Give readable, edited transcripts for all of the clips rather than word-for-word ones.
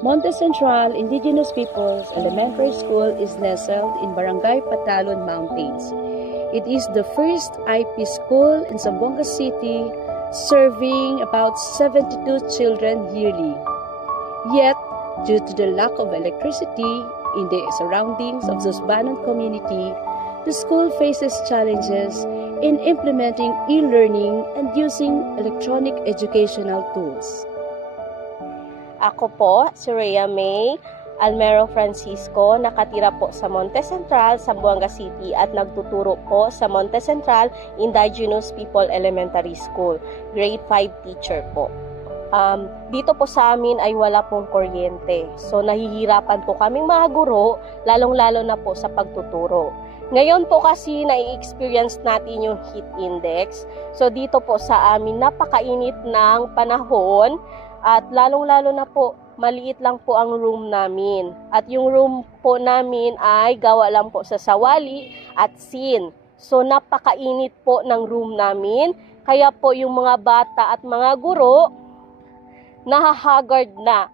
Monte Central Indigenous Peoples Elementary School is nestled in Barangay Patalon Mountains. It is the first IP school in Zamboanga City, serving about 72 children yearly. Yet, due to the lack of electricity in the surroundings of the Susbanon community, the school faces challenges in implementing e-learning and using electronic educational tools. Ako po, si Rhea May Almero Francisco, nakatira po sa Monte Central, Zamboanga City at nagtuturo po sa Monte Central Indigenous People Elementary School. Grade 5 teacher po. Dito po sa amin ay wala pong kuryente. So nahihirapan po kaming mga guro, lalong-lalo na po sa pagtuturo. Ngayon po kasi na-experience natin yung heat index. So dito po sa amin napakainit ng panahon. At lalong-lalo na po, maliit lang po ang room namin. At yung room po namin ay gawa lang po sa sawali at sin. So napakainit po ng room namin. Kaya po yung mga bata at mga guro, nahahagard na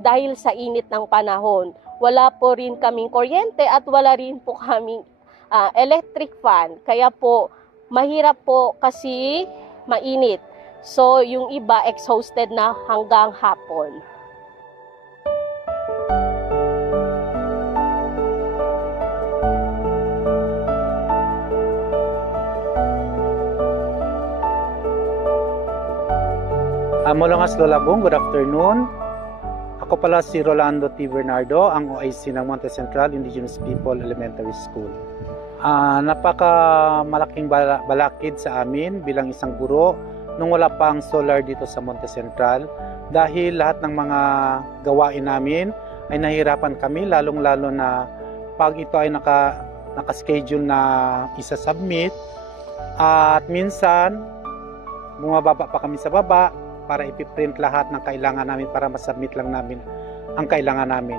dahil sa init ng panahon. Wala po rin kaming kuryente at wala rin po kaming electric fan. Kaya po, mahirap po kasi mainit. So, yung iba exhausted na hanggang hapon. Molongas Lolabong, good afternoon. Ako pala si Rolando T. Bernardo, ang OIC ng Monte Central Indigenous People Elementary School. Napaka malaking balakid sa amin bilang isang guro nung wala pang solar dito sa Monte Central, dahil lahat ng mga gawain namin ay nahirapan kami, lalong-lalo na pag ito ay naka-schedule na isa-submit, at minsan bumababa pa kami sa baba para ipiprint lahat ng kailangan namin para masubmit lang namin ang kailangan namin.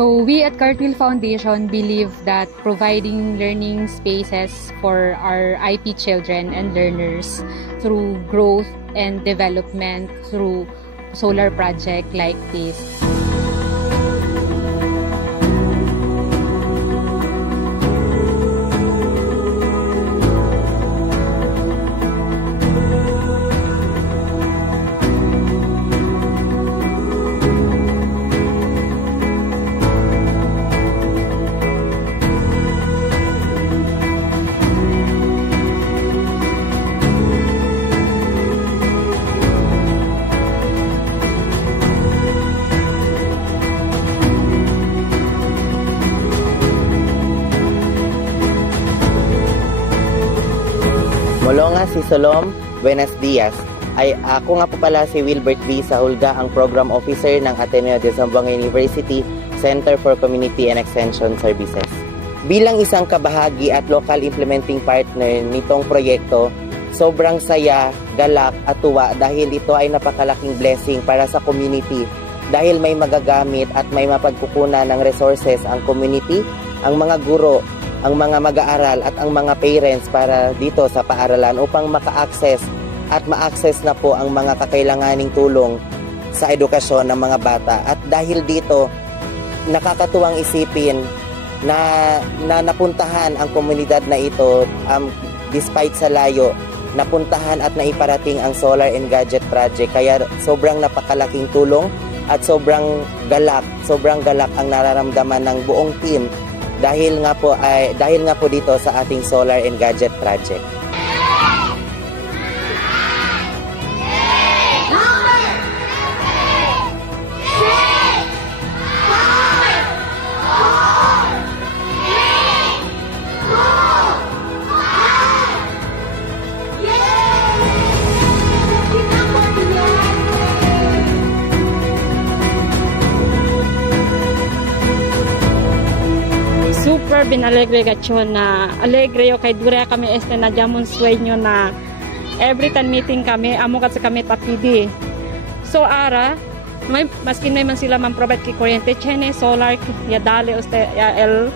So we at Cartwheel Foundation believe that providing learning spaces for our IP children and learners through growth and development through solar project like this. Molongas si Solom, Buenos Dias. Ako nga po pala si Wilbert V. Sahulga, ang Program Officer ng Ateneo de Zamboanga University Center for Community and Extension Services. Bilang isang kabahagi at local implementing partner nitong proyekto, sobrang saya, galak at tuwa dahil ito ay napakalaking blessing para sa community dahil may magagamit at may mapagkukunan ng resources ang community, ang mga guro, ang mga mag-aaral at ang mga parents para dito sa paaralan upang maka-access at ma-access na po ang mga kakailanganing tulong sa edukasyon ng mga bata. At dahil dito, nakakatuwang isipin na napuntahan ang komunidad na ito despite sa layo napuntahan at naiparating ang Solar and Gadget Project. Kaya sobrang napakalaking tulong at sobrang galak ang nararamdaman ng buong team dahil nga po dito sa ating Solar and Gadget Project. Super binalegre gayon na alegre yo kay dura kami na jamon sueño na every time meeting kami amo kat sa kami tapidi. So ara may maskin may man sila man provide ki kuryente chene solar ya dale usted ya el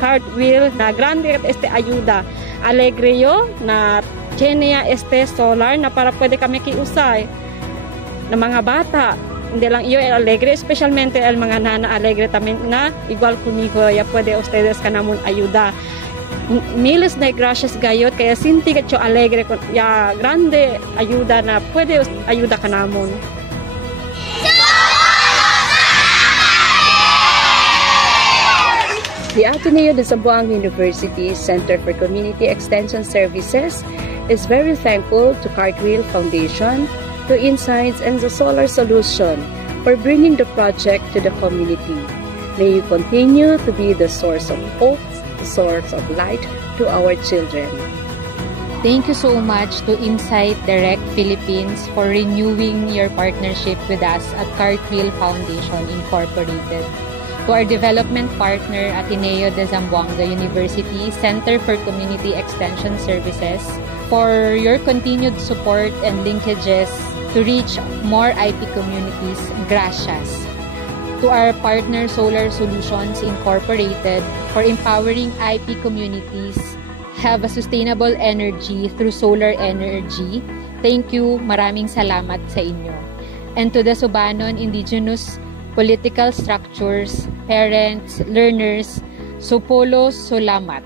cartwheel na grande ayuda. Alegre yo na chene ya solar na para pwede kami kiusay na mga bata. Hindi lang iyo alegre, especialmente el mga nana alegre también na igual conmigo, ya puede ustedes kanamon ayuda. Miles na gracias gayot, kaya sinti kacho alegre, ya grande ayuda na pwede ayuda kanamon. The Ateneo de Zamboanga University Center for Community Extension Services is very thankful to Cartwheel Foundation, to Insights and the Solar Solution for bringing the project to the community. May you continue to be the source of hope, the source of light to our children. Thank you so much to Insight Direct Philippines for renewing your partnership with us at Cartwheel Foundation Incorporated. To our development partner, Ateneo de Zamboanga University Center for Community Extension Services, for your continued support and linkages to reach more IP communities. Gracias. To our partner Solar Solutions Incorporated for empowering IP communities have a sustainable energy through solar energy. Thank you. Maraming salamat sa inyo. And to the Subanon indigenous political structures, parents, learners, Supolo Sulamat.